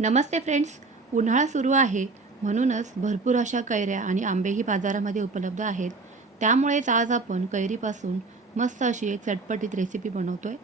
नमस्ते friends उन्हाळा सुरू आहे. म्हणूनच भरपूर अशा कैऱ्या आणि आंबेही बाजारामध्ये उपलब्ध आहेत. त्यामुळेच आज आपण कैरीपासून मस्त अशी एक चटपटीत रेसिपी बनवतोय.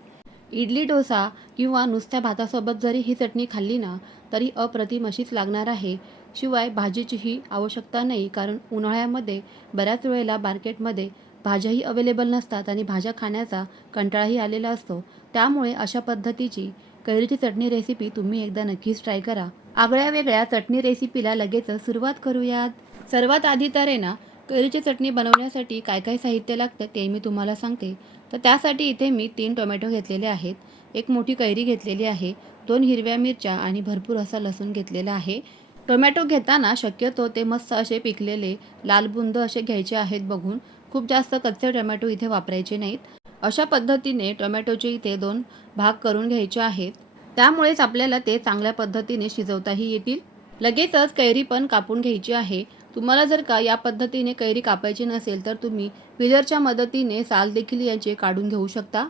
इडली डोसा किंवा नुसत्या भातासोबत जरी ही चटणी खाल्ली ना तरी अप्रतिम अशीच लागणार आहे. शिवाय भाजीचीही आवश्यकता नाही कारण उन्हाळ्यामध्ये बऱ्याच वेळेला मार्केटमध्ये भाज्याही अवेलेबल नसतात आणि भाज्या खाण्याचा कंटाळाही आलेला असतो. त्यामुळे अशा पद्धतीची कैरीची चटणी रेसिपी तुम्ही एकदा नक्कीच ट्राय करा. आगळ्या वेगळ्या चटणी रेसिपीला लगेच सुरुवात करूयात. सर्वात आधी तर आहे ना कैरीची चटणी बनवण्यासाठी काय काय साहित्य लागतं ते मी तुम्हाला सांगते. तर त्यासाठी इथे मी तीन टोमॅटो घेतलेले आहेत. एक मोठी कैरी घेतलेली आहे दोन हिरव्या मिरच्या आणि भरपूर असा लसूण घेतलेला आहे. टोमॅटो घेताना शक्यतो ते मस्त असे पिकलेले लाल बुंद असे घ्यायचे आहेत बघून. खूप जास्त कच्चे टोमॅटो इथे वापरायचे नाहीत. अशा पद्धतीने टोमॅटोचे इथे दोन भाग करून घ्यायचे आहेत. त्यामुळेच आपल्याला ते चांगल्या पद्धतीने शिजवताही येतील. लगेचच कैरी पण कापून घ्यायची आहे. तुम्हाला जर का या पद्धतीने कैरी कापायची नसेल तर तुम्ही पिलरच्या मदतीने साल देखील याचे काढून घेऊ शकता.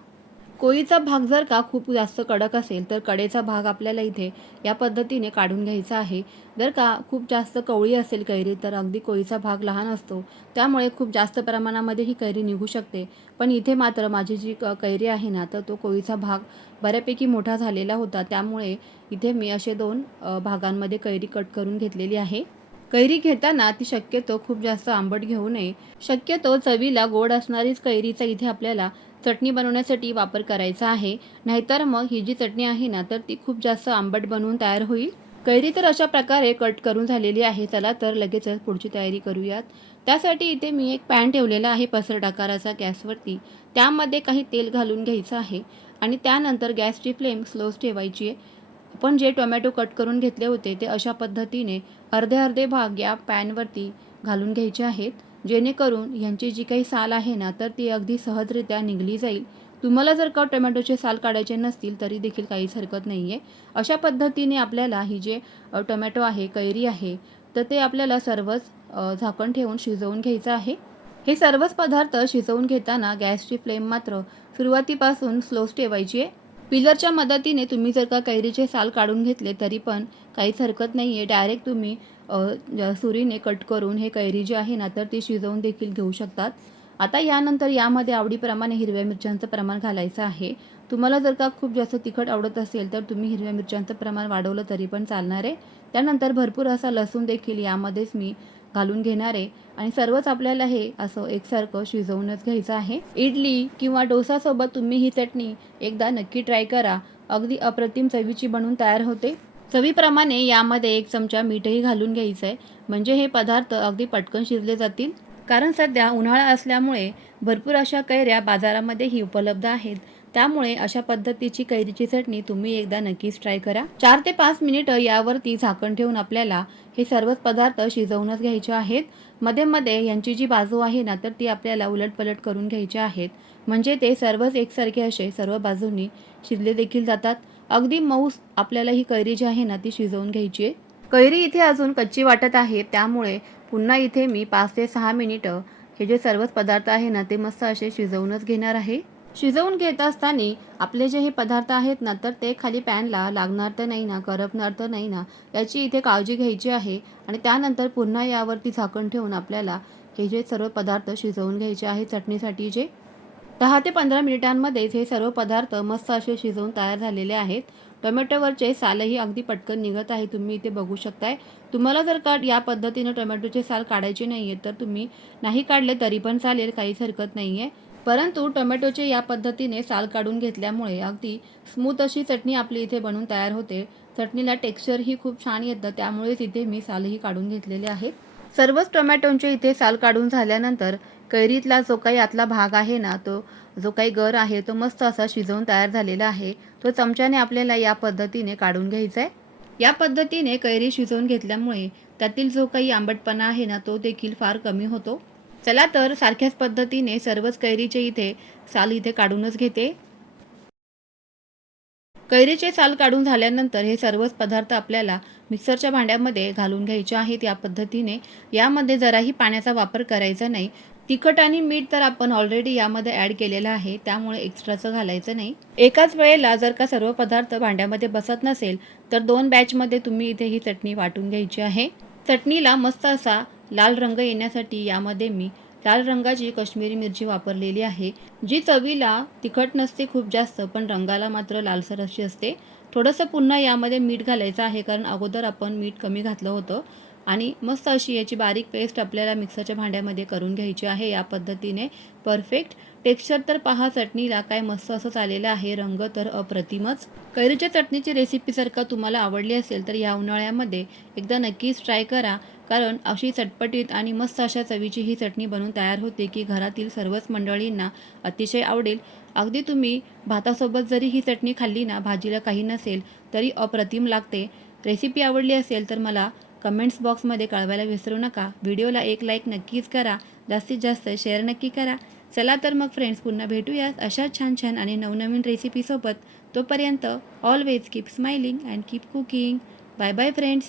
कोळीचा भाग जर का खूप जास्त कडक असेल तर कडेचा भाग आपल्याला इथे या पद्धतीने काढून घ्यायचा आहे. जर का खूप जास्त कवळी असेल कैरी तर अगदी कोळीचा भाग लहान असतो. त्यामुळे खूप जास्त प्रमाणामध्ये ही कैरी निघू शकते. पण इथे मात्र माझी जी क- कैरी आहे ना तर तो कोळीचा भाग बऱ्यापैकी मोठा झालेला होता. त्यामुळे इथे मी असे दोन भागांमध्ये कैरी कट करून घेतलेली आहे. कैरी घेताना ती शक्यतो खूप जास्त आंबट घेऊ नये. शक्यतो चवीला गोड असणारीच कैरीचा इथे आपल्याला चटणी बनवण्यासाठी वापर करायचा आहे. नाहीतर मग ही जी चटणी आहे ना तर ती खूप जास्त आंबट बनवून तयार होईल. कैरी तर अशा प्रकारे कट करून झालेली आहे. चला तर लगेचच पुढची तयारी करूयात. त्यासाठी इथे मी एक पॅन ठेवलेला आहे पसरट आकाराचा गॅसवरती. त्यामध्ये काही तेल घालून घ्यायचं आहे. आणि त्यानंतर गॅसची फ्लेम स्लोच ठेवायची आहे. आपण जे टोमॅटो कट करून घेतले होते ते अशा पद्धतीने अर्धे अर्धे भाग या पॅनवरती घालून घ्यायचे आहेत. जेणेकरून ह्यांची जी काही साल आहे ना तर ती अगदी सहजरित्या निघली जाईल. तुम्हाला जर का टोमॅटोचे साल काढायचे नसतील तरी देखील काहीच हरकत नाही आहे अशा पद्धतीने आपल्याला ही जे टोमॅटो आहे कैरी आहे तर ते आपल्याला सर्वच झाकण ठेवून शिजवून घ्यायचं आहे. हे सर्वच पदार्थ शिजवून घेताना गॅसची फ्लेम मात्र सुरुवातीपासून स्लोच ठेवायची आहे. पिलरच्या मदतीने तुम्ही जर का कैरीचे साल काढून घेतले तरी पण काहीच हरकत नाही आहे डायरेक्ट तुम्ही सुरीने कट करून हे कैरी जी आहे ना तर ती शिजवून देखील घेऊ शकतात. आता यानंतर यामध्ये आवडीप्रमाणे हिरव्या मिरच्यांचं प्रमाण घालायचं आहे. तुम्हाला जर का खूप जास्त तिखट आवडत असेल तर तुम्ही हिरव्या मिरच्यांचं प्रमाण वाढवलं तरी पण चालणार आहे. त्यानंतर भरपूर असा लसूण देखील यामध्येच मी घालून घेणारे आणि सर्वच आपल्याला हे असं एकसारखं शिजवूनच घ्यायचं आहे. इडली किंवा डोसासोबत तुम्ही ही चटणी एकदा नक्की ट्राय करा. अगदी अप्रतिम चवीची बनून तयार होते. चवीप्रमाणे यामध्ये एक चमचा मीठही घालून घ्यायचं आहे म्हणजे हे पदार्थ अगदी पटकन शिजले जातील. कारण सध्या उन्हाळा असल्यामुळे भरपूर अशा कैऱ्या बाजारामध्येही उपलब्ध आहेत. त्यामुळे अशा पद्धतीची कैरीची चटणी तुम्ही एकदा नक्कीच ट्राय करा. चार ते पाच मिनिटं यावरती झाकण ठेवून आपल्याला हे सर्वच पदार्थ शिजवूनच घ्यायचे आहेत. मध्ये मध्ये यांची जी बाजू आहे ना तर ती आपल्याला उलटपलट करून घ्यायची आहेत. म्हणजे ते सर्वच एकसारखे असे सर्व बाजूंनी शिजले देखील जातात. अगदी मऊस आपल्याला ही कैरी जी आहे ना ती शिजवून घ्यायची आहे. कैरी इथे अजून कच्ची वाटत आहे. त्यामुळे पुन्हा इथे मी पाच ते सहा मिनिटं हे जे सर्वच पदार्थ आहे ना ते मस्त असे शिजवूनच घेणार आहे. शिजवून घेत असताना आपले जे हे पदार्थ आहेत ना तर ते खाली पॅनला लागणार तर नाही ना करपणार तर नाही ना याची इथे काळजी घ्यायची आहे. आणि त्यानंतर पुन्हा यावरती झाकण ठेवून आपल्याला हे जे सर्व पदार्थ शिजवून घ्यायचे आहे चटणीसाठी जे दहा ते पंधरा मिनिटांमध्येच हे सर्व पदार्थ मस्त असे शिजवून तयार झालेले आहेत. टोमॅटोवरचे सालही अगदी पटकन निघत आहे तुम्ही इथे बघू शकताय. तुम्हाला जर का या पद्धतीनं टोमॅटोचे साल काढायचे नाही आहेत तर तुम्ही नाही काढले तरी पण चालेल काहीच हरकत नाही आहे परंतु टोमॅटोचे या पद्धतीने साल काढून घेतल्यामुळे अगदी स्मूथ अशी चटणी आपली इथे बनून तयार होते. चटणीला टेक्स्चरही खूप छान येतं त्यामुळेच इथे मी सालही काढून घेतलेले आहे. सर्वच टोमॅटोंचे इथे साल काढून झाल्यानंतर कैरीतला जो काही आतला भाग आहे ना तो जो काही गर आहे तो मस्त असा शिजवून तयार झालेला आहे. तो चमच्याने आपल्याला या पद्धतीने काढून घ्यायचा आहे या पद्धतीने कैरी शिजवून घेतल्यामुळे त्यातील जो काही आंबटपणा आहे ना तो देखील फार कमी होतो. चला तर सारख्याच पद्धतीने सर्वच कैरीचे इथे साल इथे काढूनच घेते. कैरीचे साल काढून झाल्यानंतर हे सर्वच पदार्थ आपल्याला मिक्सरच्या भांड्यामध्ये घालून घ्यायचे आहेत या पद्धतीने. यामध्ये जराही पाण्याचा वापर करायचा नाही. तिखट आणि मीठ तर आपण ऑलरेडी यामध्ये ॲड केलेलं आहे त्यामुळे एक्स्ट्राचं घालायचं नाही. एकाच वेळेला जर का सर्व पदार्थ भांड्यामध्ये बसत नसेल तर दोन बॅचमध्ये तुम्ही इथे ही चटणी वाटून घ्यायची आहे. चटणीला मस्त असा लाल रंग येण्यासाठी यामध्ये मी लाल रंगाची काश्मीरी मिरची वापरलेली आहे जी चवीला तिखट नसते खूप जास्त पण रंगाला मात्र लालसर अशी असते. थोडंसं पुन्हा यामध्ये मीठ घालायचं आहे कारण अगोदर आपण मीठ कमी घातलं होतं. आणि मस्त अशी याची बारीक पेस्ट आपल्याला मिक्सरच्या भांड्यामध्ये करून घ्यायची आहे. या पद्धतीने परफेक्ट टेक्स्चर तर पहा चटणीला काय मस्त असं चालेलं आहे. रंग तर अप्रतिमच. कैरीच्या चटणीची रेसिपी जर का तुम्हाला आवडली असेल तर या उन्हाळ्यामध्ये एकदा नक्कीच ट्राय करा. कारण अशी चटपटीत आणि मस्त अशा चवीची ही चटणी बनवून तयार होते की घरातील सर्वच मंडळींना अतिशय आवडेल. अगदी तुम्ही भातासोबत जरी ही चटणी खाल्ली ना भाजीला काही नसेल तरी अप्रतिम लागते. रेसिपी आवडली असेल तर मला कमेंट्स बॉक्समध्ये कळवायला विसरू नका. व्हिडिओला एक लाईक नक्कीच करा. जास्तीत जास्त शेअर नक्की करा. चला तर मग फ्रेंड्स पुन्हा भेटूयात अशा छान छान आणि नवनवीन रेसिपीसोबत तोपर्यंत always keep smiling and keep cooking bye bye friends